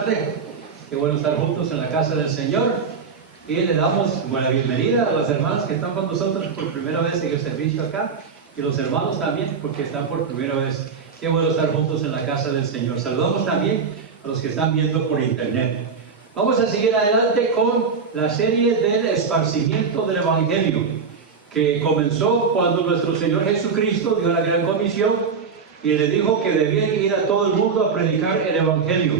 tarde. Qué bueno estar juntos en la casa del Señor. Y le damos buena bienvenida a los hermanos que están con nosotros por primera vez en el servicio acá. Y los hermanos también, porque están por primera vez. Qué bueno estar juntos en la casa del Señor. Saludamos también a los que están viendo por internet. Vamos a seguir adelante con la serie del esparcimiento del Evangelio, que comenzó cuando nuestro Señor Jesucristo dio la gran comisión y le dijo que debían ir a todo el mundo a predicar el Evangelio,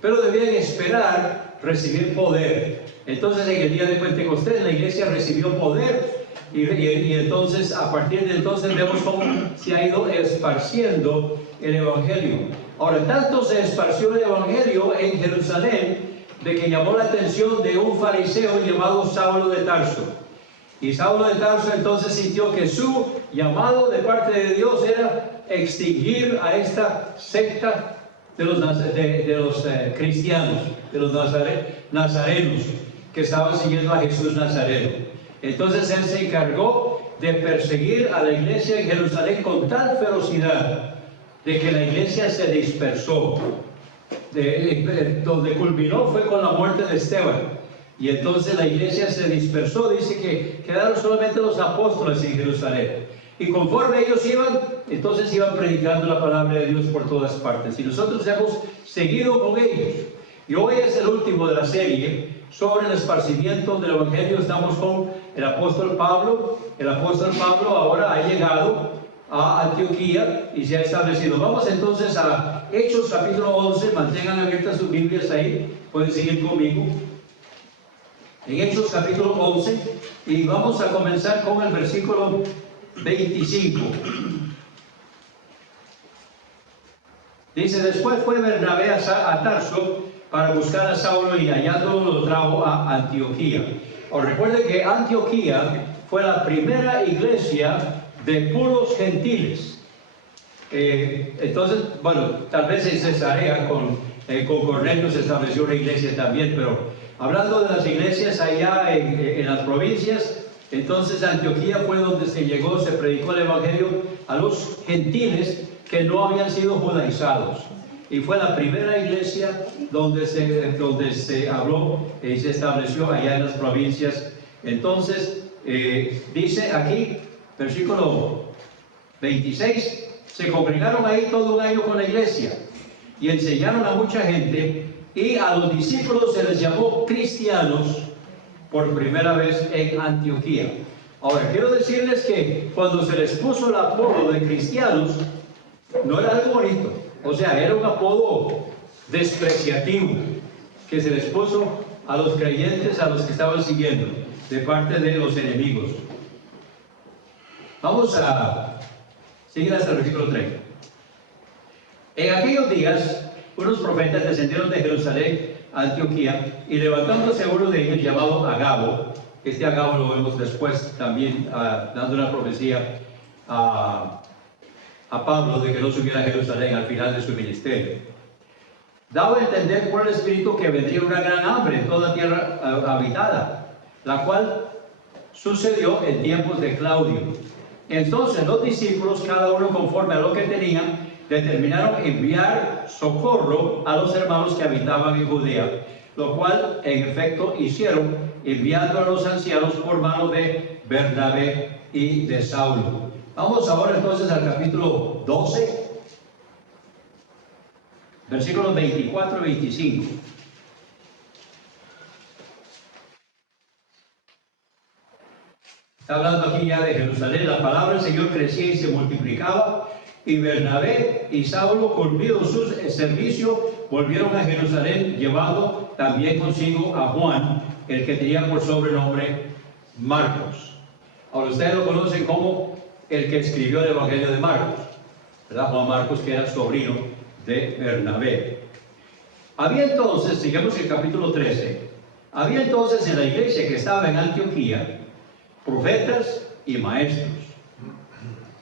pero debían esperar recibir poder. Entonces en el día de Pentecostés la iglesia recibió poder y entonces a partir de entonces vemos cómo se ha ido esparciendo el Evangelio. Ahora, tanto se esparció el Evangelio en Jerusalén de que llamó la atención de un fariseo llamado Saulo de Tarso. Y Saulo de Tarso entonces sintió que su llamado de parte de Dios era extinguir a esta secta de los cristianos, de los nazarenos, que estaban siguiendo a Jesús Nazareno. Entonces él se encargó de perseguir a la iglesia en Jerusalén con tal ferocidad de que la iglesia se dispersó. Donde culminó fue con la muerte de Esteban. Y entonces la iglesia se dispersó. Dice que quedaron solamente los apóstoles en Jerusalén. Y conforme ellos iban, entonces iban predicando la palabra de Dios por todas partes. Y nosotros hemos seguido con ellos. Y hoy es el último de la serie sobre el esparcimiento del Evangelio. Estamos con el apóstol Pablo. El apóstol Pablo ahora ha llegado a Antioquía y se ha establecido. Vamos entonces a Hechos capítulo 11. Mantengan abiertas sus Biblias ahí. Pueden seguir conmigo. En Hechos capítulo 11, y vamos a comenzar con el versículo 25. Dice: después fue Bernabé a Tarso para buscar a Saulo y hallándolo lo trajo a Antioquía. Os recuerden que Antioquía fue la primera iglesia de puros gentiles. Entonces, bueno, tal vez en Cesarea con Cornelio se estableció una iglesia también, pero hablando de las iglesias allá en las provincias, entonces Antioquía fue donde se llegó, se predicó el Evangelio a los gentiles que no habían sido judaizados. Y fue la primera iglesia donde se habló y se estableció allá en las provincias. Entonces, dice aquí, versículo 26, se congregaron ahí todo un año con la iglesia y enseñaron a mucha gente. Y a los discípulos se les llamó cristianos por primera vez en Antioquía. Ahora, quiero decirles que cuando se les puso el apodo de cristianos, no era algo bonito. O sea, era un apodo despreciativo que se les puso a los creyentes, a los que estaban siguiendo, de parte de los enemigos. Vamos a seguir hasta el versículo 30. En aquellos días, unos profetas descendieron de Jerusalén a Antioquía, y levantándose uno de ellos llamado Agabo, este Agabo lo vemos después también dando una profecía a Pablo de que no subiera a Jerusalén al final de su ministerio, daba a entender por el Espíritu que vendría una gran hambre en toda tierra habitada, la cual sucedió en tiempos de Claudio. Entonces los discípulos, cada uno conforme a lo que tenían, determinaron enviar socorro a los hermanos que habitaban en Judea, lo cual en efecto hicieron, enviando a los ancianos por mano de Bernabé y de Saulo. Vamos ahora entonces al capítulo 12, versículos 24 y 25. Está hablando aquí ya de Jerusalén. La palabra del Señor crecía y se multiplicaba. Y Bernabé y Saulo, cumplido su servicio, volvieron a Jerusalén, llevando también consigo a Juan, el que tenía por sobrenombre Marcos. Ahora ustedes lo conocen como el que escribió el Evangelio de Marcos, ¿verdad? Juan Marcos, que era sobrino de Bernabé. Había entonces, sigamos el capítulo 13, había entonces en la iglesia que estaba en Antioquía profetas y maestros.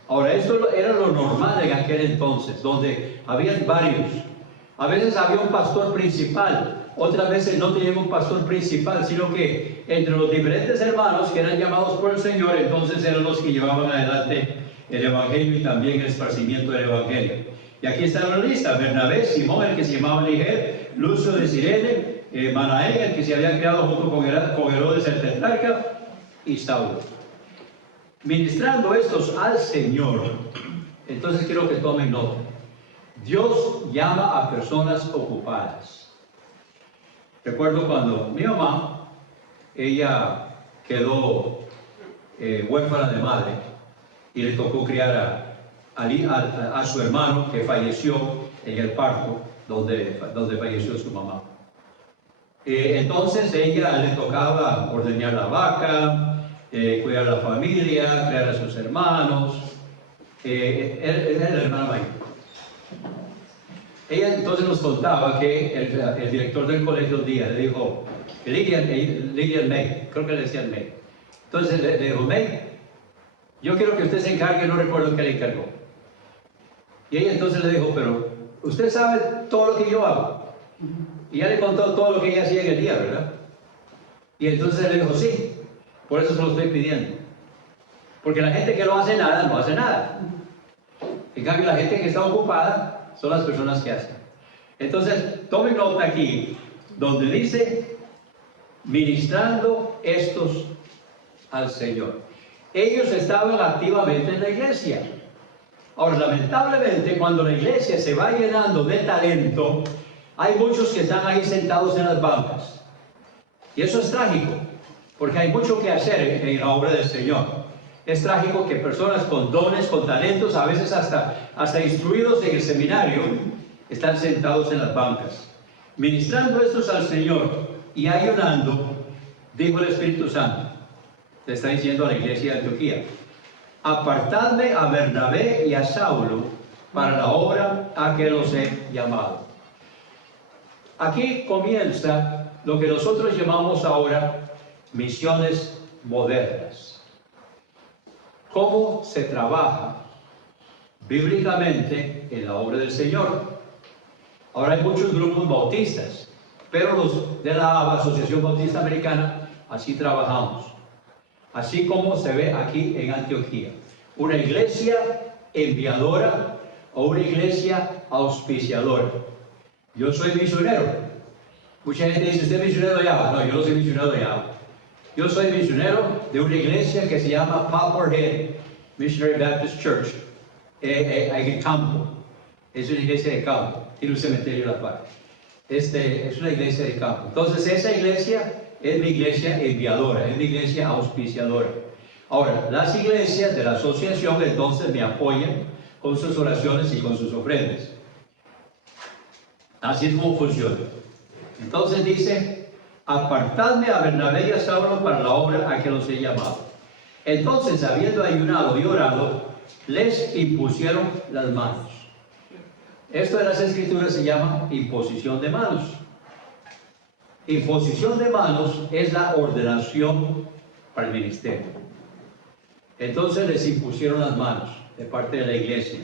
Ahora, esto era lo normal en aquel entonces, donde había varios. A veces había un pastor principal, otras veces no tenían un pastor principal, sino que entre los diferentes hermanos que eran llamados por el Señor, entonces eran los que llevaban adelante el Evangelio y también el esparcimiento del Evangelio. Y aquí está la lista: Bernabé, Simón, el que se llamaba Niger, Lucio de Cirene, Manaén, el que se había criado junto con Herodes el tetrarca, y Saulo. Ministrando estos al Señor, entonces quiero que tomen nota. Dios llama a personas ocupadas. Recuerdo cuando mi mamá, ella quedó huérfana de madre y le tocó criar a su hermano que falleció en el parto donde falleció su mamá. Entonces ella le tocaba ordeñar la vaca, cuidar la familia, criar a sus hermanos. Era el hermano mayor. Ella entonces nos contaba que el director del colegio un día le dijo, Lilian May, creo que le decían May. Entonces le dijo, May, yo quiero que usted se encargue, no recuerdo qué le encargó. Y ella entonces le dijo, pero usted sabe todo lo que yo hago. Y ya le contó todo lo que ella hacía en el día, ¿verdad? Y entonces le dijo, sí, por eso se lo estoy pidiendo. Porque la gente que no hace nada, no hace nada. En cambio, la gente que está ocupada son las personas que hacen. Entonces, tomen nota aquí, donde dice, ministrando estos al Señor. Ellos estaban activamente en la iglesia. Ahora, lamentablemente, cuando la iglesia se va llenando de talento, hay muchos que están ahí sentados en las bancas. Y eso es trágico, porque hay mucho que hacer en la obra del Señor. Es trágico que personas con dones, con talentos, a veces hasta instruidos en el seminario, están sentados en las bancas. Ministrando estos al Señor y ayunando, dijo el Espíritu Santo, le está diciendo a la iglesia de Antioquía, apartadme a Bernabé y a Saulo para la obra a que los he llamado. Aquí comienza lo que nosotros llamamos ahora misiones modernas. ¿Cómo se trabaja bíblicamente en la obra del Señor? Ahora hay muchos grupos bautistas, pero los de la Asociación Bautista Americana, así trabajamos. Así como se ve aquí en Antioquía. Una iglesia enviadora o una iglesia auspiciadora. Yo soy misionero. Mucha gente dice, ¿usted es misionero de allá? No, yo no soy misionero de allá. Yo soy misionero de una iglesia que se llama Poplarhead Missionary Baptist Church, en el campo. Es una iglesia de campo, tiene un cementerio a la par. Es una iglesia de campo. Entonces esa iglesia es mi iglesia enviadora, es mi iglesia auspiciadora. Ahora, las iglesias de la asociación entonces me apoyan con sus oraciones y con sus ofrendas. Así es como funciona. Entonces dice, apartadme a Bernabé y a Saulo para la obra a que los he llamado. Entonces, habiendo ayunado y orado, les impusieron las manos. Esto de las Escrituras se llama imposición de manos. Imposición de manos es la ordenación para el ministerio. Entonces les impusieron las manos de parte de la iglesia.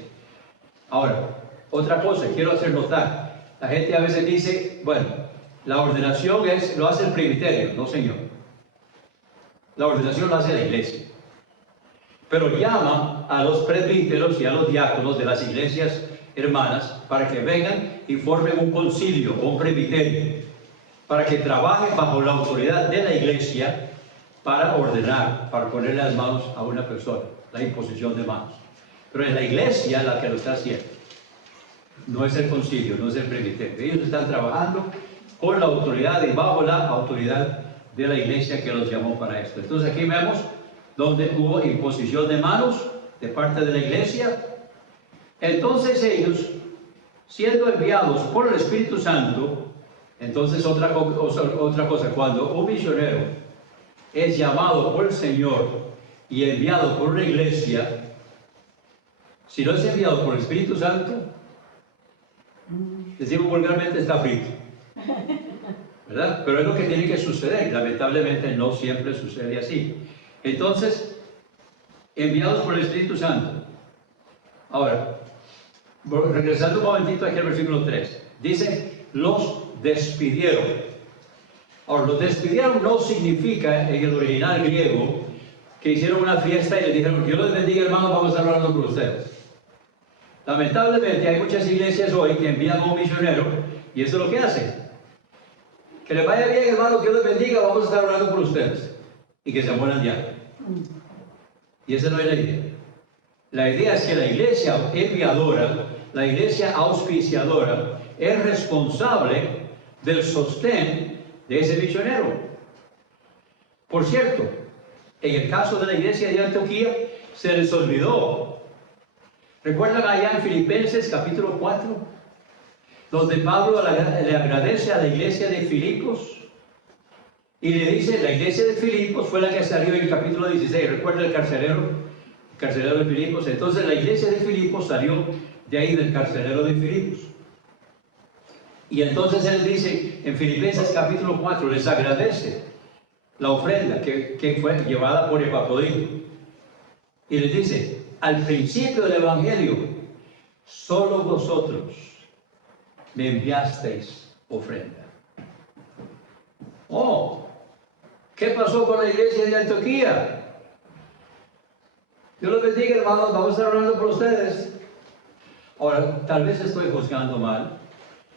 Ahora, otra cosa, quiero hacer notar. La gente a veces dice, bueno, la ordenación lo hace el presbiterio. No, señor. La ordenación lo hace la iglesia. Pero llama a los presbíteros y a los diáconos de las iglesias hermanas para que vengan y formen un concilio o un presbiterio, para que trabajen bajo la autoridad de la iglesia para ordenar, para ponerle las manos a una persona, la imposición de manos. Pero es la iglesia la que lo está haciendo. No es el concilio, no es el presbiterio. Ellos están trabajando con la autoridad y bajo la autoridad de la iglesia que los llamó para esto. Entonces aquí vemos donde hubo imposición de manos de parte de la iglesia. Entonces ellos, siendo enviados por el Espíritu Santo, entonces otra cosa, cuando un misionero es llamado por el Señor y enviado por una iglesia, si no es enviado por el Espíritu Santo, decimos vulgarmente, está frito, ¿verdad? Pero es lo que tiene que suceder. Lamentablemente no siempre sucede así. Entonces, enviados por el Espíritu Santo. Ahora, regresando un momentito aquí al versículo 3, dice, los despidieron. Ahora, los despidieron no significa en el original griego que hicieron una fiesta y les dijeron, Dios les bendiga, hermanos, vamos a estar hablando con ustedes. Lamentablemente hay muchas iglesias hoy que envían a un misionero y eso es lo que hacen. Que les vaya bien, hermano, que Dios les bendiga, vamos a estar orando por ustedes. Y que se mueran ya. Y esa no es la idea. La idea es que la iglesia enviadora, la iglesia auspiciadora, es responsable del sostén de ese misionero. Por cierto, en el caso de la iglesia de Antioquía, se les olvidó. ¿Recuerdan allá en Filipenses capítulo 4? Donde Pablo le agradece a la iglesia de Filipos y le dice, la iglesia de Filipos fue la que salió en el capítulo 16, ¿recuerda el carcelero de Filipos? Entonces la iglesia de Filipos salió de ahí del carcelero de Filipos. Y entonces él dice en Filipenses capítulo 4, les agradece la ofrenda que fue llevada por Epafrodito. Y les dice, al principio del Evangelio, solo vosotros me enviasteis ofrenda. Oh, ¿qué pasó con la iglesia de Antioquía? Dios los bendiga, hermanos, vamos a estar orando por ustedes. Ahora, tal vez estoy juzgando mal.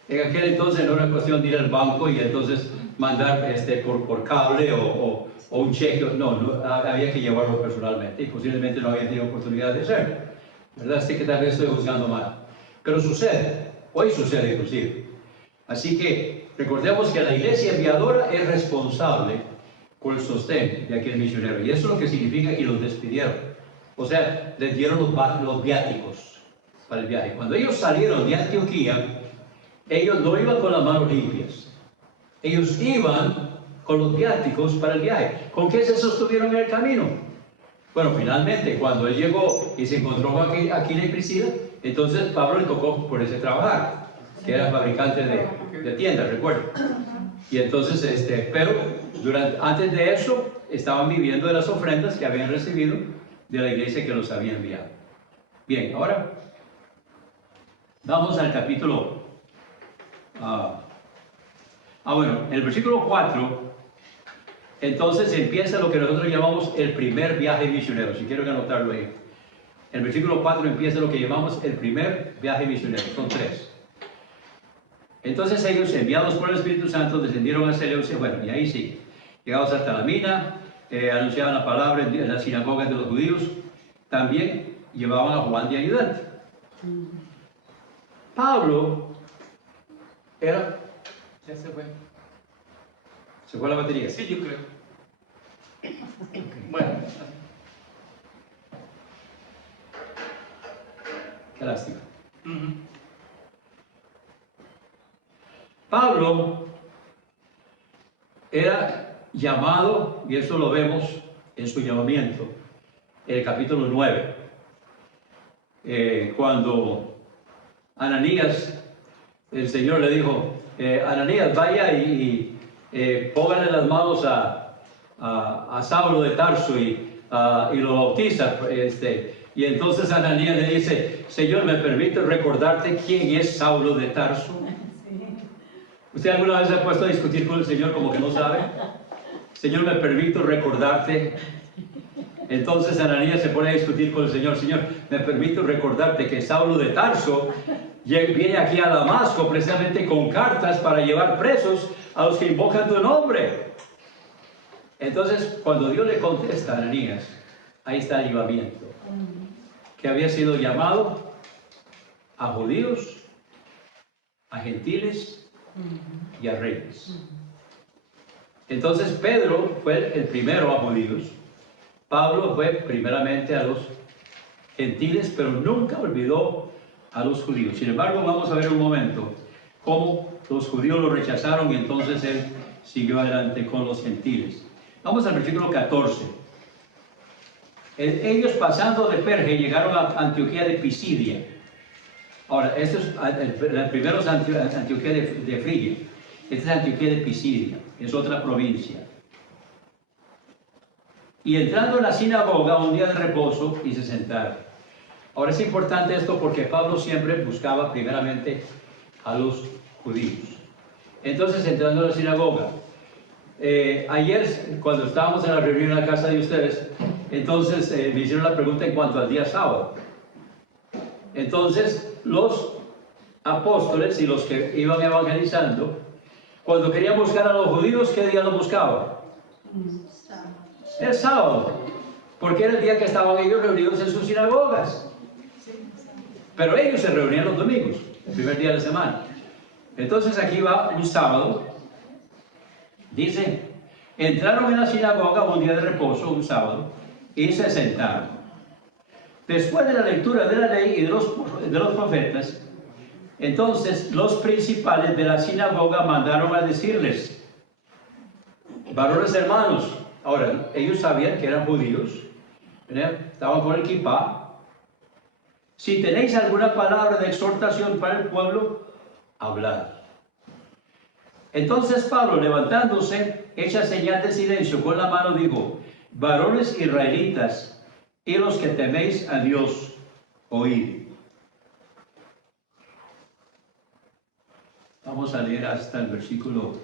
En aquel entonces no era cuestión de ir al banco y entonces mandar por cable o un cheque. No, había que llevarlo personalmente y posiblemente no había tenido oportunidad de hacerlo. ¿Verdad? Así que tal vez estoy juzgando mal. Pero sucede, hoy sucede inclusive. Así que recordemos que la iglesia enviadora es responsable por el sostén de aquel misionero. Y eso es lo que significa que los despidieron. O sea, les dieron los viáticos para el viaje. Cuando ellos salieron de Antioquía, ellos no iban con las manos limpias. Ellos iban con los viáticos para el viaje. ¿Con qué se sostuvieron en el camino? Bueno, finalmente, cuando él llegó y se encontró con Aquila y Priscila, entonces Pablo le tocó por ese trabajar, que era fabricante de tiendas, recuerdo. Y entonces, pero antes de eso, estaban viviendo de las ofrendas que habían recibido de la iglesia que los había enviado. Bien, ahora vamos al capítulo. Bueno, en el versículo 4, entonces empieza lo que nosotros llamamos el primer viaje misionero. Si quiero anotarlo ahí. El versículo 4 empieza lo que llamamos el primer viaje misionero. Son 3. Entonces ellos, enviados por el Espíritu Santo, descendieron a Seleucia. Bueno, y ahí sí. Llegados hasta la mina, anunciaban la palabra en las sinagogas de los judíos. También llevaban a Juan de ayudante. Pablo era... Ya se fue. ¿Se fue la batería? Sí, yo creo. Bueno. Qué lástima. Pablo era llamado, y eso lo vemos en su llamamiento, en el capítulo 9, cuando Ananías, el Señor le dijo, Ananías, vaya y póngale las manos a Saulo de Tarso y lo bautiza. Y entonces Ananías le dice, Señor, ¿me permite recordarte quién es Saulo de Tarso? ¿Usted alguna vez se ha puesto a discutir con el Señor como que no sabe? Señor, ¿me permito recordarte? Entonces Ananías se pone a discutir con el Señor. Señor, ¿me permito recordarte que Saulo de Tarso viene aquí a Damasco precisamente con cartas para llevar presos a los que invocan tu nombre? Entonces, cuando Dios le contesta a Ananías, ahí está el llevamiento. Que había sido llamado a judíos, a gentiles y a reyes. Entonces Pedro fue el primero a judíos. Pablo fue primeramente a los gentiles, pero nunca olvidó a los judíos. Sin embargo, vamos a ver un momento cómo los judíos lo rechazaron y entonces él siguió adelante con los gentiles. Vamos al versículo 14. Ellos pasando de Perge llegaron a Antioquía de Pisidia. Ahora, esto es el primero es Antioquía de Frigia. Esta es Antioquía de Pisidia, es otra provincia. Y entrando en la sinagoga un día de reposo y se sentaron. Ahora es importante esto porque Pablo siempre buscaba primeramente a los judíos. Entonces, entrando en la sinagoga, ayer cuando estábamos en la reunión en la casa de ustedes, entonces me hicieron la pregunta en cuanto al día sábado. Entonces, los apóstoles y los que iban evangelizando, cuando querían buscar a los judíos, ¿qué día los buscaban? El sábado, porque era el día que estaban ellos reunidos en sus sinagogas. Pero ellos se reunían los domingos, el primer día de la semana. Entonces aquí va un sábado, dice, entraron en la sinagoga un día de reposo, un sábado, y se sentaron. Después de la lectura de la ley y de los profetas, entonces los principales de la sinagoga mandaron a decirles, varones hermanos, ahora ellos sabían que eran judíos, ¿verdad? Estaban con el kipá. Si tenéis alguna palabra de exhortación para el pueblo, hablad. Entonces Pablo, levantándose, hecha señal de silencio con la mano, dijo, varones israelitas y los que teméis a Dios, oíd. Vamos a leer hasta el versículo.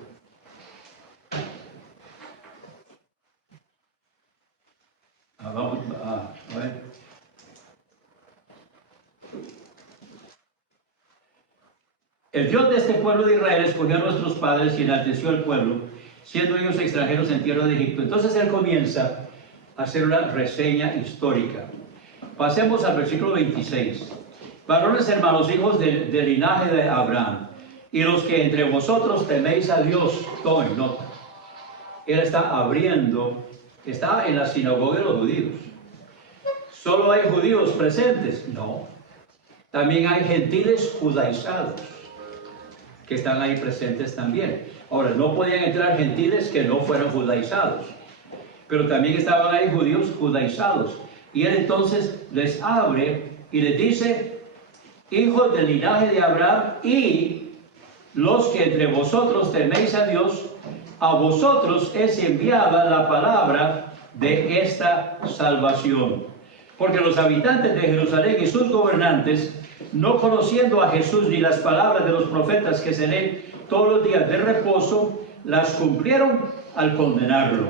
Vamos a ver. El Dios de este pueblo de Israel escogió a nuestros padres y enalteció al pueblo, siendo ellos extranjeros en tierra de Egipto. Entonces él comienza a hacer una reseña histórica. Pasemos al versículo 26. Varones hermanos, hijos del linaje de Abraham, y los que entre vosotros teméis a Dios, tomen nota. Él está abriendo, está en la sinagoga de los judíos. ¿Solo hay judíos presentes? No. También hay gentiles judaizados que están ahí presentes también. Ahora, no podían entrar gentiles que no fueran judaizados, pero también estaban ahí judíos judaizados. Y él entonces les abre y les dice, hijos del linaje de Abraham y los que entre vosotros teméis a Dios, a vosotros es enviada la palabra de esta salvación. Porque los habitantes de Jerusalén y sus gobernantes, no conociendo a Jesús ni las palabras de los profetas que se leen todos los días de reposo, las cumplieron al condenarlo.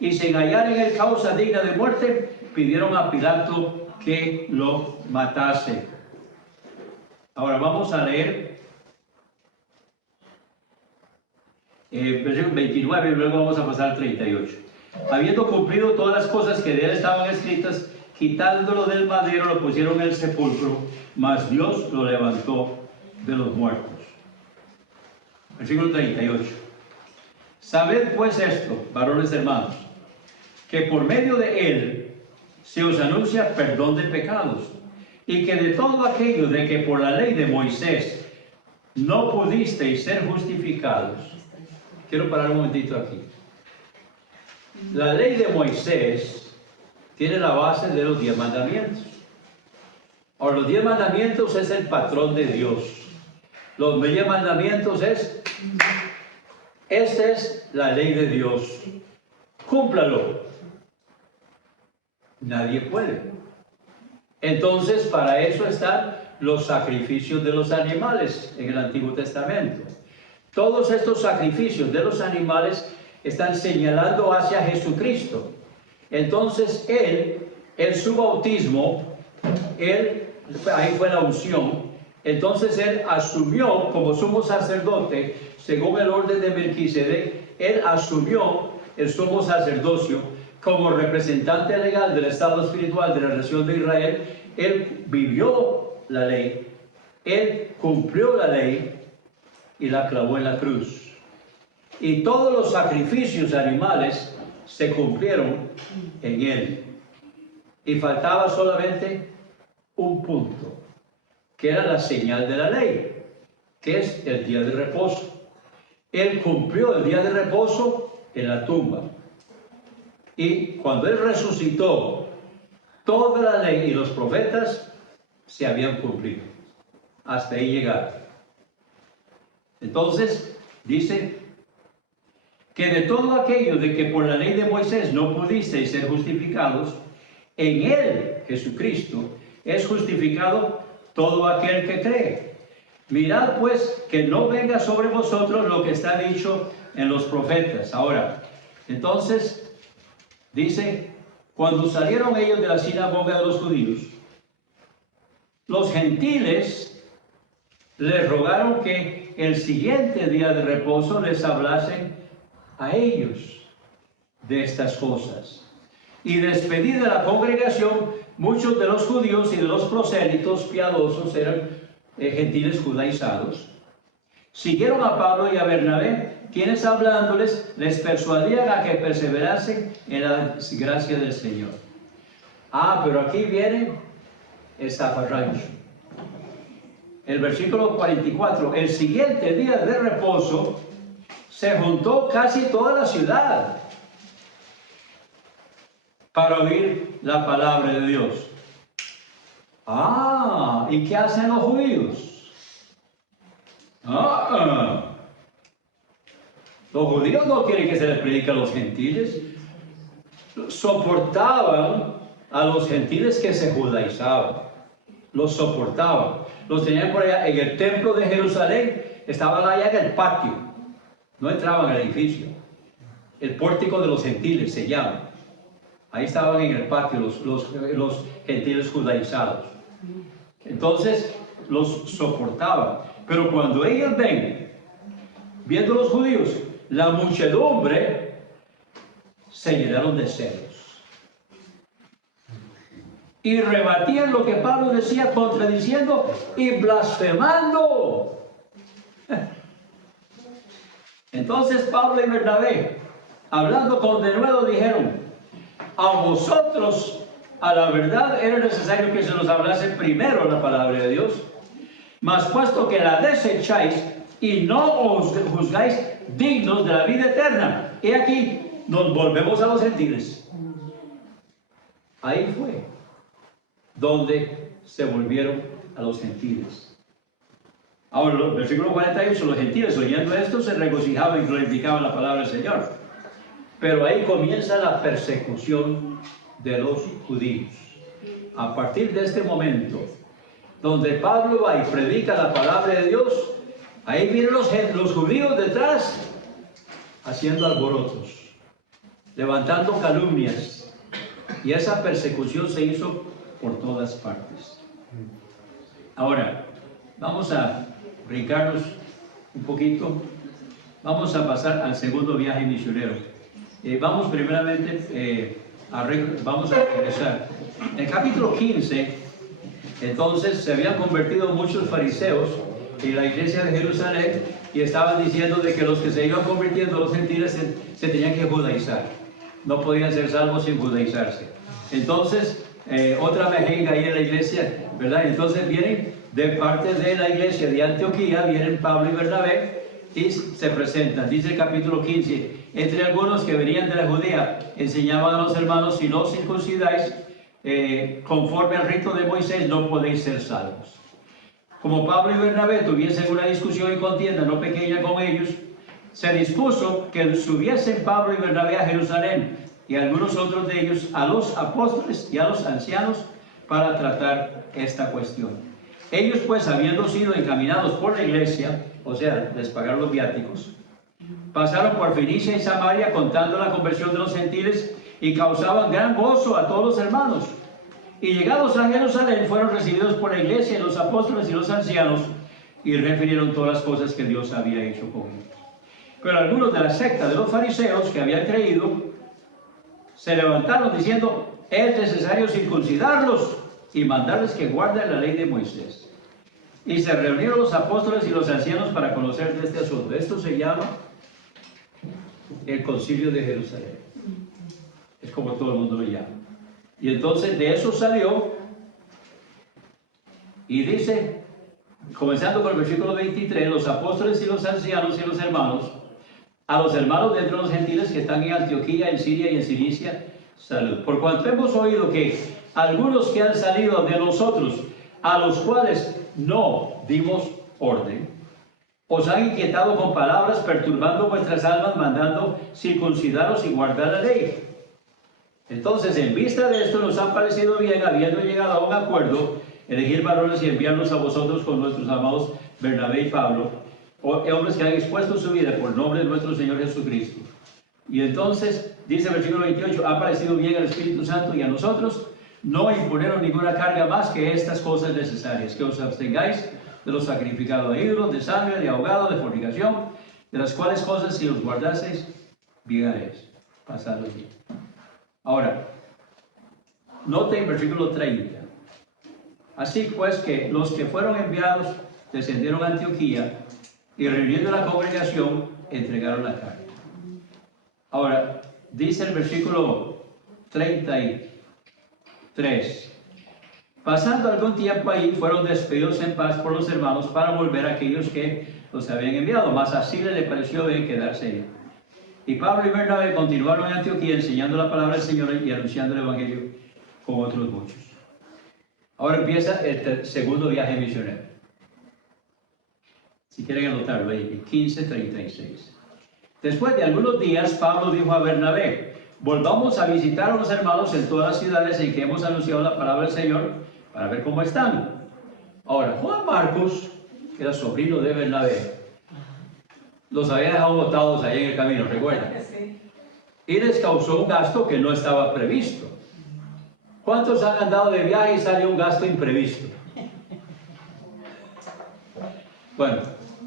Y sin hallar en él causa digna de muerte, pidieron a Pilato que lo matase. Ahora vamos a leer versículo 29 y luego vamos a pasar al 38. Habiendo cumplido todas las cosas que de él estaban escritas, quitándolo del madero, lo pusieron en el sepulcro, mas Dios lo levantó de los muertos. Versículo 38. Sabed pues esto, varones hermanos, que por medio de él se os anuncia perdón de pecados, y que de todo aquello de que por la ley de Moisés no pudisteis ser justificados. Quiero parar un momentito aquí. La ley de Moisés tiene la base de los 10 mandamientos. Ahora, los 10 mandamientos es el patrón de Dios. Los 10 mandamientos esta es la ley de Dios. Cúmplalo. Nadie puede. Entonces, para eso están los sacrificios de los animales en el Antiguo Testamento. Todos estos sacrificios de los animales están señalando hacia Jesucristo. Entonces, él, en su bautismo, ahí fue la unción, entonces él asumió como sumo sacerdote, según el orden de Melquisedec, él asumió el sumo sacerdocio como representante legal del estado espiritual de la nación de Israel. Él vivió la ley, él cumplió la ley y la clavó en la cruz. Y todos los sacrificios animales se cumplieron en él. Y faltaba solamente un punto, que era la señal de la ley, que es el día de reposo. Él cumplió el día de reposo en la tumba. Y cuando él resucitó, toda la ley y los profetas se habían cumplido. Hasta ahí llegaron. Entonces, dice que de todo aquello de que por la ley de Moisés no pudisteis ser justificados, en él, Jesucristo, es justificado todo aquel que cree. Mirad pues que no venga sobre vosotros lo que está dicho en los profetas. Ahora, entonces, dice, cuando salieron ellos de la sinagoga de los judíos, los gentiles les rogaron que el siguiente día de reposo les hablasen a ellos de estas cosas. Y despedida la congregación, muchos de los judíos y de los prosélitos piadosos eran gentiles judaizados. Siguieron a Pablo y a Bernabé, quienes hablándoles les persuadían a que perseverasen en la gracia del Señor. Pero aquí viene el zafarrancho. El versículo 44, el siguiente día de reposo se juntó casi toda la ciudad para oír la palabra de Dios. ¿Y qué hacen los judíos? Los judíos no quieren que se les predique a los gentiles. Soportaban a los gentiles que se judaizaban. Los soportaban. Los tenían por allá en el templo de Jerusalén. Estaban allá en el patio. No entraban al edificio. El pórtico de los gentiles se llama. Ahí estaban en el patio los gentiles judaizados. Entonces los soportaban. Pero cuando ellos ven, viendo los judíos, la muchedumbre, se llenaron de celos. Y rebatían lo que Pablo decía, contradiciendo y blasfemando. Entonces Pablo y Bernabé, hablando con denuedo, dijeron: a vosotros, a la verdad, era necesario que se nos hablase primero la palabra de Dios, mas puesto que la desecháis y no os juzgáis dignos de la vida eterna, he aquí, nos volvemos a los gentiles. Ahí fue donde se volvieron a los gentiles. Ahora, el versículo 48, los gentiles oyendo esto se regocijaban y glorificaban la palabra del Señor. Pero ahí comienza la persecución de los judíos. A partir de este momento, donde Pablo va y predica la palabra de Dios, ahí vienen los judíos detrás, haciendo alborotos, levantando calumnias. Y esa persecución se hizo por todas partes. Ahora, vamos a brincarnos un poquito. Vamos a pasar al segundo viaje misionero. Vamos primeramente, vamos a regresar. En el capítulo 15, entonces se habían convertido muchos fariseos en la iglesia de Jerusalén y estaban diciendo de que los que se iban convirtiendo, los gentiles, se tenían que judaizar. No podían ser salvos sin judaizarse. Entonces, otra mejenga ahí en la iglesia, ¿verdad? Entonces vienen de parte de la iglesia de Antioquía, vienen Pablo y Bernabé y se presentan. Dice el capítulo 15, entre algunos que venían de la Judea, enseñaban a los hermanos: si no circuncidáis conforme al rito de Moisés, no podéis ser salvos. Como Pablo y Bernabé tuviesen una discusión y contienda no pequeña con ellos, se dispuso que subiesen Pablo y Bernabé a Jerusalén y algunos otros de ellos a los apóstoles y a los ancianos para tratar esta cuestión. Ellos pues, habiendo sido encaminados por la iglesia, o sea, les pagaron los viáticos, pasaron por Fenicia y Samaria contando la conversión de los gentiles y causaban gran gozo a todos los hermanos. Y llegados a Jerusalén fueron recibidos por la iglesia, los apóstoles y los ancianos, y refirieron todas las cosas que Dios había hecho con ellos. Pero algunos de la secta de los fariseos que habían creído se levantaron diciendo: es necesario circuncidarlos y mandarles que guarden la ley de Moisés. Y se reunieron los apóstoles y los ancianos para conocer de este asunto. Esto se llama el Concilio de Jerusalén. Es como todo el mundo lo llama. Y entonces de eso salió, y dice, comenzando con el versículo 23, los apóstoles y los ancianos y los hermanos, a los hermanos de entre los gentiles que están en Antioquía, en Siria y en Cilicia, salud. Por cuanto hemos oído que algunos que han salido de nosotros, a los cuales no dimos orden, os han inquietado con palabras, perturbando vuestras almas, mandando circuncidaros y guardar la ley. Entonces, en vista de esto, nos ha parecido bien, habiendo llegado a un acuerdo, elegir varones y enviarlos a vosotros con nuestros amados Bernabé y Pablo, hombres que han expuesto su vida por nombre de nuestro Señor Jesucristo. Y entonces, dice el versículo 28, ha parecido bien al Espíritu Santo y a nosotros, no imponeros ninguna carga más que estas cosas necesarias, que os abstengáis de lo sacrificado a ídolos, de sangre, de ahogado, de fornicación, de las cuales cosas si os guardaseis, bien haréis. Pasadlo bien. Ahora, noten versículo 30. Así pues que los que fueron enviados descendieron a Antioquía y reuniendo la congregación entregaron la carta. Ahora, dice el versículo 33. Pasando algún tiempo ahí, fueron despedidos en paz por los hermanos para volver a aquellos que los habían enviado, mas a Silas le pareció bien quedarse ahí. Y Pablo y Bernabé continuaron en Antioquía enseñando la palabra del Señor y anunciando el Evangelio con otros muchos. Ahora empieza el segundo viaje misionero. Si quieren anotarlo ahí, 15:36. Después de algunos días, Pablo dijo a Bernabé: volvamos a visitar a los hermanos en todas las ciudades en que hemos anunciado la palabra del Señor para ver cómo están. Ahora, Juan Marcos, que era sobrino de Bernabé, los había dejado botados ahí en el camino, ¿recuerdan? Y les causó un gasto que no estaba previsto. ¿Cuántos han andado de viaje y sale un gasto imprevisto? Bueno,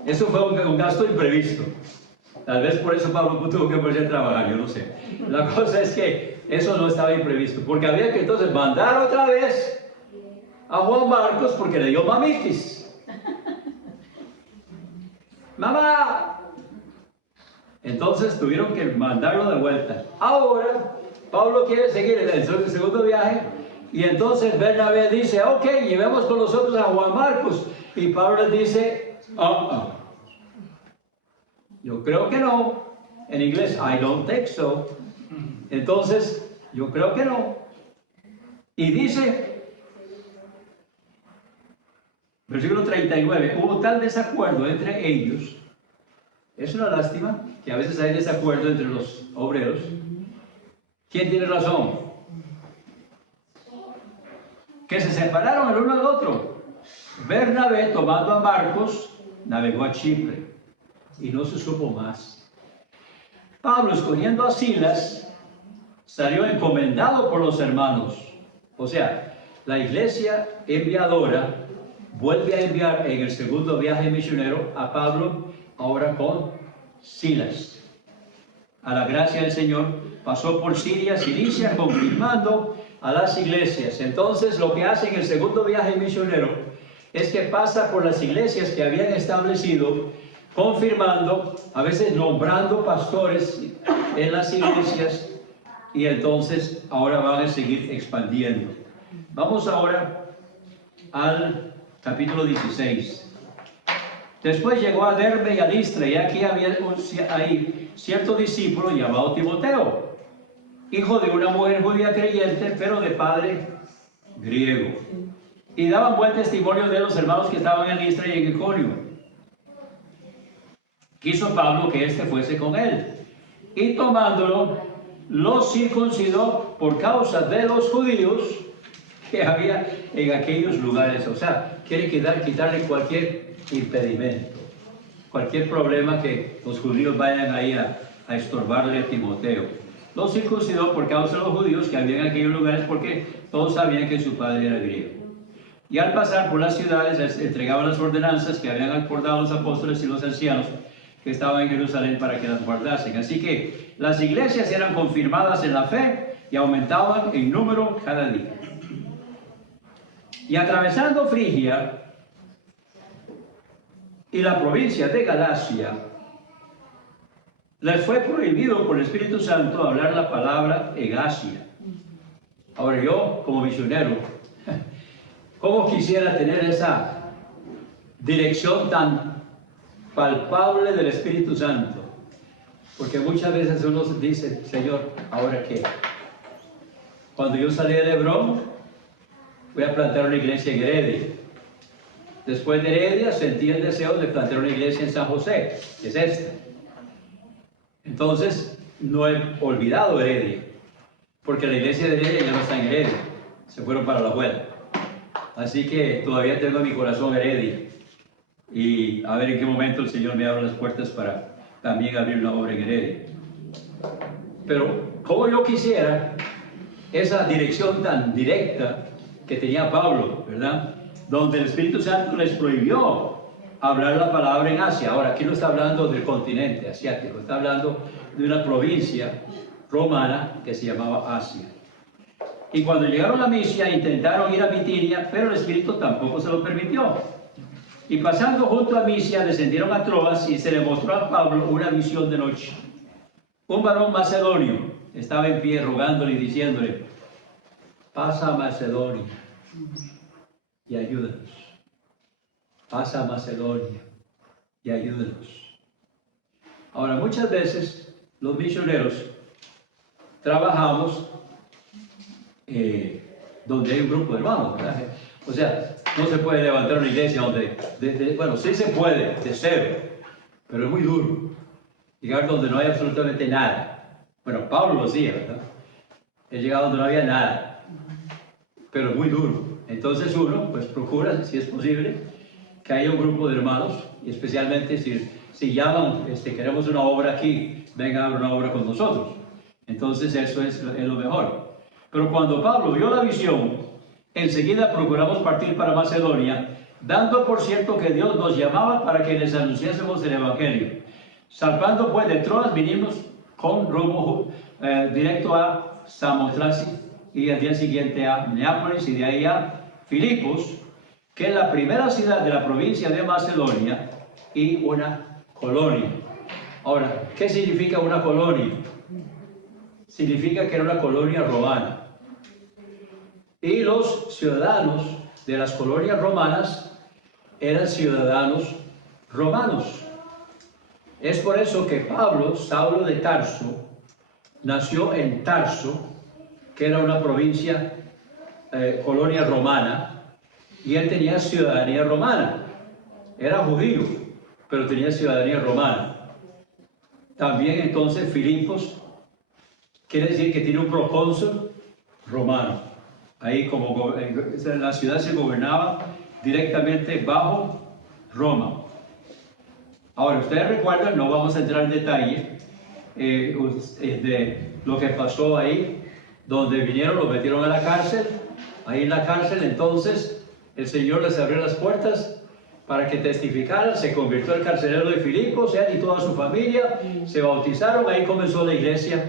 eso fue un gasto imprevisto. Tal vez por eso Pablo tuvo que ponerse a trabajar, yo no sé. La cosa es que eso no estaba imprevisto, porque había que entonces mandar otra vez a Juan Marcos porque le dio mamitis. ¡Mamá! Entonces tuvieron que mandarlo de vuelta. Ahora, Pablo quiere seguir en el segundo viaje y entonces Bernabé dice: ok, llevemos con nosotros a Juan Marcos. Y Pablo les dice: yo creo que no. En inglés, I don't think so. Entonces, yo creo que no. Y dice, versículo 39, hubo tal desacuerdo entre ellos. Es una lástima que a veces hay desacuerdo entre los obreros. ¿Quién tiene razón? Que se separaron el uno al otro. Bernabé, tomando a Marcos, navegó a Chipre y no se supo más. Pablo, escogiendo a Silas, salió encomendado por los hermanos. O sea, la iglesia enviadora vuelve a enviar en el segundo viaje misionero a Pablo, ahora con Silas. A la gracia del Señor, pasó por Siria, Cilicia, confirmando a las iglesias. Entonces, lo que hace en el segundo viaje misionero es que pasa por las iglesias que habían establecido, confirmando, a veces nombrando pastores en las iglesias, y entonces ahora van a seguir expandiendo. Vamos ahora al capítulo 16. Después llegó a Derbe y a Listra, y aquí había ahí cierto discípulo llamado Timoteo, hijo de una mujer judía creyente, pero de padre griego. Y daban buen testimonio de los hermanos que estaban en Listra y en Iconio. Quiso Pablo que éste fuese con él, y tomándolo, lo circuncidó por causa de los judíos que había en aquellos lugares. O sea, quiere quitarle cualquier impedimento, cualquier problema que los judíos vayan ahí a estorbarle a Timoteo. Lo circuncidó por causa de los judíos que había en aquellos lugares, porque todos sabían que su padre era griego. Y al pasar por las ciudades les entregaban las ordenanzas que habían acordado los apóstoles y los ancianos que estaban en Jerusalén para que las guardasen. Así que las iglesias eran confirmadas en la fe y aumentaban en número cada día. Y atravesando Frigia y la provincia de Galacia, les fue prohibido por el Espíritu Santo hablar la palabra en Asia. Ahora yo, como misionero, ¿cómo quisiera tener esa dirección tan palpable del Espíritu Santo? Porque muchas veces uno dice: Señor, ¿ahora qué? Cuando yo salí de Hebrón, voy a plantar una iglesia en Heredia. Después de Heredia sentí el deseo de plantar una iglesia en San José, que es esta. Entonces, no he olvidado Heredia, porque la iglesia de Heredia ya no está en Heredia, se fueron para la abuela. Así que todavía tengo en mi corazón Heredia. Y a ver en qué momento el Señor me abre las puertas para también abrir una obra en Heredia. Pero como yo quisiera esa dirección tan directa que tenía Pablo, ¿verdad? Donde el Espíritu Santo les prohibió hablar la palabra en Asia. Ahora, aquí no está hablando del continente asiático, está hablando de una provincia romana que se llamaba Asia. Y cuando llegaron a Misia, intentaron ir a Bitinia, pero el Espíritu tampoco se lo permitió. Y pasando junto a Misia, descendieron a Troas y se le mostró a Pablo una visión de noche. Un varón macedonio estaba en pie rogándole y diciéndole: pasa a Macedonia y ayúdanos. Pasa a Macedonia y ayúdanos. Ahora, muchas veces los misioneros trabajamos donde hay un grupo de hermanos, ¿verdad? O sea, no se puede levantar una iglesia donde, bueno, sí se puede, de cero, pero es muy duro. Llegar donde no hay absolutamente nada. Bueno, Pablo lo hacía, ¿verdad? Él llegaba donde no había nada, pero muy duro. Entonces uno, pues procura, si es posible, que haya un grupo de hermanos, y especialmente si llaman, queremos una obra aquí, vengan a una obra con nosotros. Entonces eso es lo mejor. Pero cuando Pablo vio la visión, enseguida procuramos partir para Macedonia, dando por cierto que Dios nos llamaba para que les anunciásemos el Evangelio. Zarpando pues de Troas, vinimos con rumbo directo a Samotracia y al día siguiente a Neápolis y de ahí a Filipos, que es la primera ciudad de la provincia de Macedonia y una colonia. Ahora, ¿qué significa una colonia? Significa que era una colonia romana. Y los ciudadanos de las colonias romanas eran ciudadanos romanos. Es por eso que Pablo, Saulo de Tarso, nació en Tarso, que era una provincia, colonia romana, y él tenía ciudadanía romana. Era judío, pero tenía ciudadanía romana. También entonces Filipos quiere decir que tiene un procónsul romano. Ahí como la ciudad se gobernaba directamente bajo Roma. Ahora, ustedes recuerdan, no vamos a entrar en detalle de lo que pasó ahí, donde vinieron, los metieron a la cárcel. Ahí en la cárcel, entonces, el Señor les abrió las puertas para que testificaran. Se convirtió el carcelero de Filipos, él y toda su familia, se bautizaron. Ahí comenzó la iglesia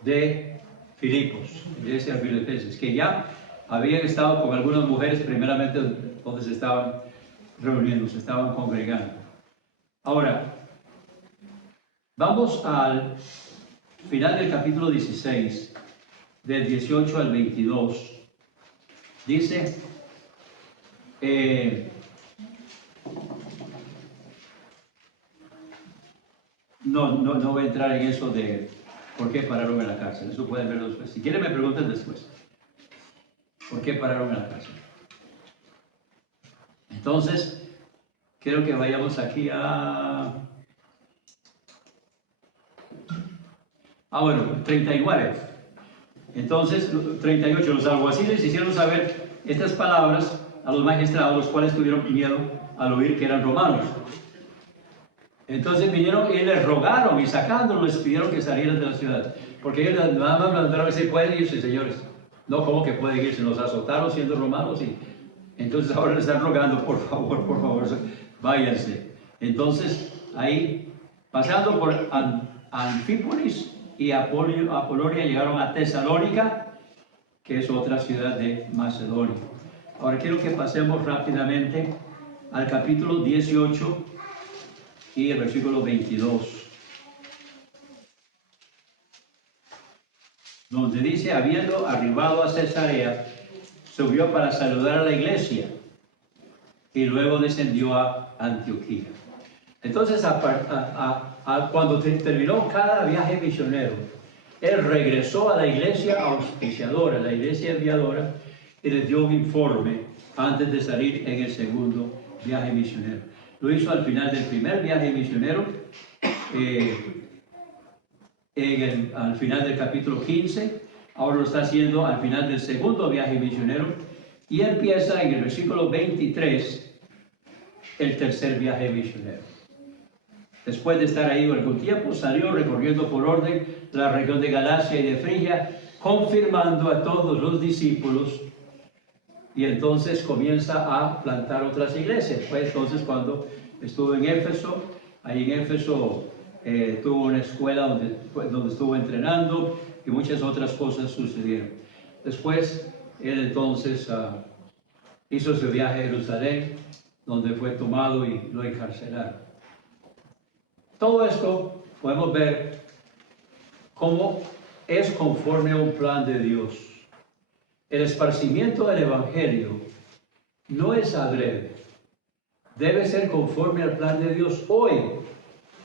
de Filipos, iglesia de Filipenses, que ya habían estado con algunas mujeres, primeramente donde se estaban reuniendo, se estaban congregando. Ahora, vamos al final del capítulo 16, del 18 al 22. Dice, no voy a entrar en eso de por qué pararon en la cárcel. Eso pueden verlo después. Si quieren me preguntan después. ¿Por qué pararon en la cárcel? Entonces, quiero que vayamos aquí a... bueno, 39. Entonces, 38, los alguaciles hicieron saber estas palabras a los magistrados, los cuales tuvieron miedo al oír que eran romanos. Entonces vinieron y les rogaron y sacándolos les pidieron que salieran de la ciudad. Porque ellos nada más plantearon que se pueden irse, señores. No, ¿cómo que pueden irse? Nos azotaron siendo romanos y entonces ahora les están rogando, por favor, váyanse. Entonces, ahí, pasando por Anfípolis y Apolonia, llegaron a Tesalónica, que es otra ciudad de Macedonia. Ahora quiero que pasemos rápidamente al capítulo 18 y el versículo 22. Donde dice, habiendo arribado a Cesarea, subió para saludar a la iglesia y luego descendió a Antioquía. Entonces, cuando terminó cada viaje misionero, él regresó a la iglesia auspiciadora, la iglesia enviadora, y les dio un informe antes de salir en el segundo viaje misionero. Lo hizo al final del primer viaje misionero, al final del capítulo 15, ahora lo está haciendo al final del segundo viaje misionero, y empieza en el versículo 23 el tercer viaje misionero. Después de estar ahí algún tiempo, salió recorriendo por orden la región de Galacia y de Frigia, confirmando a todos los discípulos, y entonces comienza a plantar otras iglesias. Fue entonces cuando estuvo en Éfeso. Ahí en Éfeso tuvo una escuela donde estuvo entrenando, y muchas otras cosas sucedieron. Después él entonces hizo su viaje a Jerusalén, donde fue tomado y lo encarcelaron. Todo esto podemos ver cómo es conforme a un plan de Dios. El esparcimiento del Evangelio no es adrede, debe ser conforme al plan de Dios. Hoy,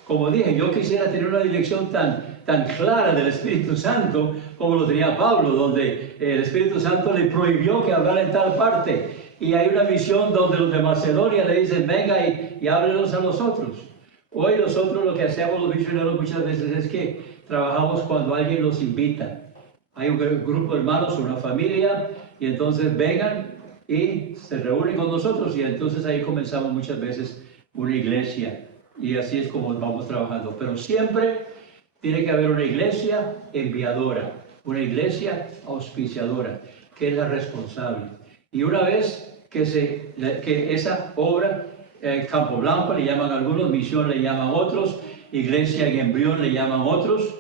como dije, yo quisiera tener una dirección tan clara del Espíritu Santo como lo tenía Pablo, donde el Espíritu Santo le prohibió que hablara en tal parte, y hay una visión donde los de Macedonia le dicen, venga y háblenos a nosotros. Hoy nosotros lo que hacemos los misioneros muchas veces es que trabajamos cuando alguien nos invita. Hay un grupo de hermanos, una familia, y entonces vengan y se reúnen con nosotros, y entonces ahí comenzamos muchas veces una iglesia, y así es como vamos trabajando. Pero siempre tiene que haber una iglesia enviadora, una iglesia auspiciadora, que es la responsable. Y una vez que esa obra, Campo Blanco le llaman algunos, Misión le llaman otros, Iglesia en Embrión le llaman otros,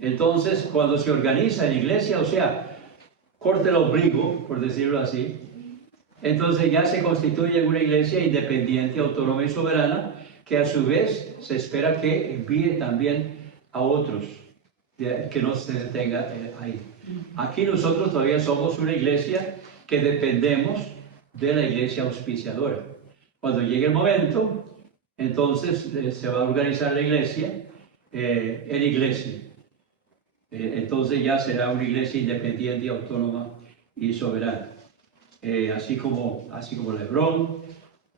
entonces cuando se organiza en iglesia, o sea, corta el ombligo, por decirlo así, entonces ya se constituye una iglesia independiente, autónoma y soberana, que a su vez se espera que envíe también a otros, que no se detenga ahí. Aquí nosotros todavía somos una iglesia que dependemos de la iglesia auspiciadora. Cuando llegue el momento, entonces se va a organizar la iglesia en iglesia. Entonces ya será una iglesia independiente, autónoma y soberana. Así como Lebrón,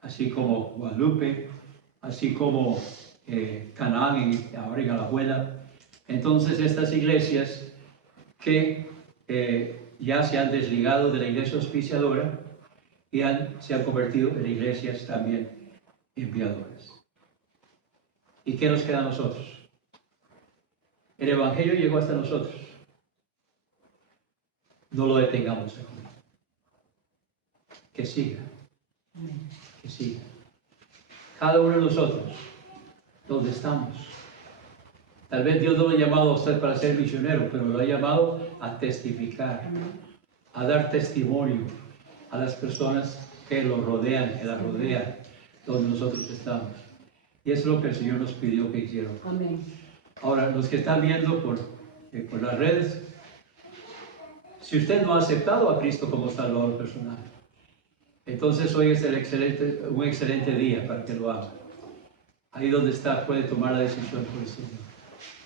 así como Guadalupe, así como Canaán, ahora en Alajuela. Entonces estas iglesias que ya se han desligado de la iglesia auspiciadora y se han convertido en iglesias también enviadoras. ¿Y qué nos queda a nosotros? El Evangelio llegó hasta nosotros. No lo detengamos aquí. Que siga. Que siga. Cada uno de nosotros, donde estamos. Tal vez Dios no lo ha llamado a usted para ser misionero, pero lo ha llamado a testificar, a dar testimonio a las personas que lo rodean, que la rodean, donde nosotros estamos. Y eso es lo que el Señor nos pidió que hiciéramos. Amén. Ahora, los que están viendo por las redes, si usted no ha aceptado a Cristo como Salvador personal, entonces hoy es un excelente día para que lo haga. Ahí donde está puede tomar la decisión por el Señor.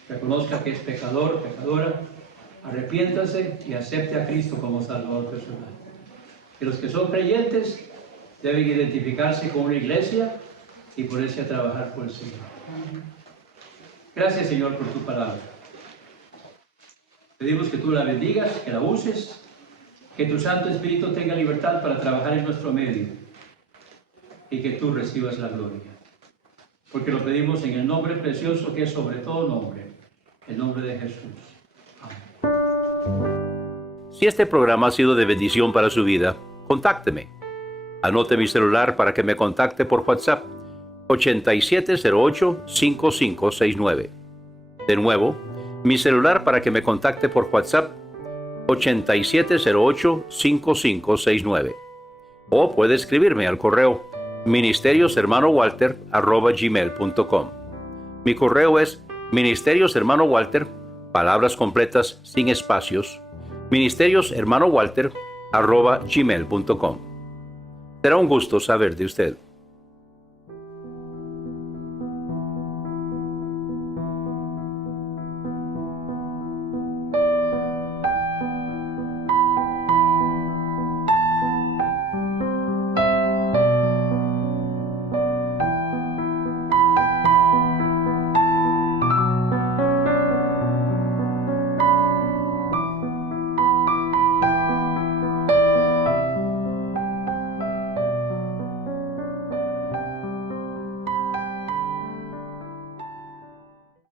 Reconozca que es pecador, pecadora, arrepiéntase y acepte a Cristo como Salvador personal. Y los que son creyentes deben identificarse con una iglesia y ponerse a trabajar por el Señor. Gracias, Señor, por tu palabra. Pedimos que tú la bendigas, que la uses, que tu Santo Espíritu tenga libertad para trabajar en nuestro medio y que tú recibas la gloria. Porque lo pedimos en el nombre precioso que es sobre todo nombre, el nombre de Jesús. Amén. Si este programa ha sido de bendición para su vida, contácteme. Anote mi celular para que me contacte por WhatsApp 8708-5569. De nuevo, mi celular para que me contacte por WhatsApp 8708-5569. O puede escribirme al correo ministerioshermanowalter@gmail.com. Mi correo es ministerioshermanowalter, palabras completas sin espacios, ministerioshermanowalter@gmail.com. Será un gusto saber de usted.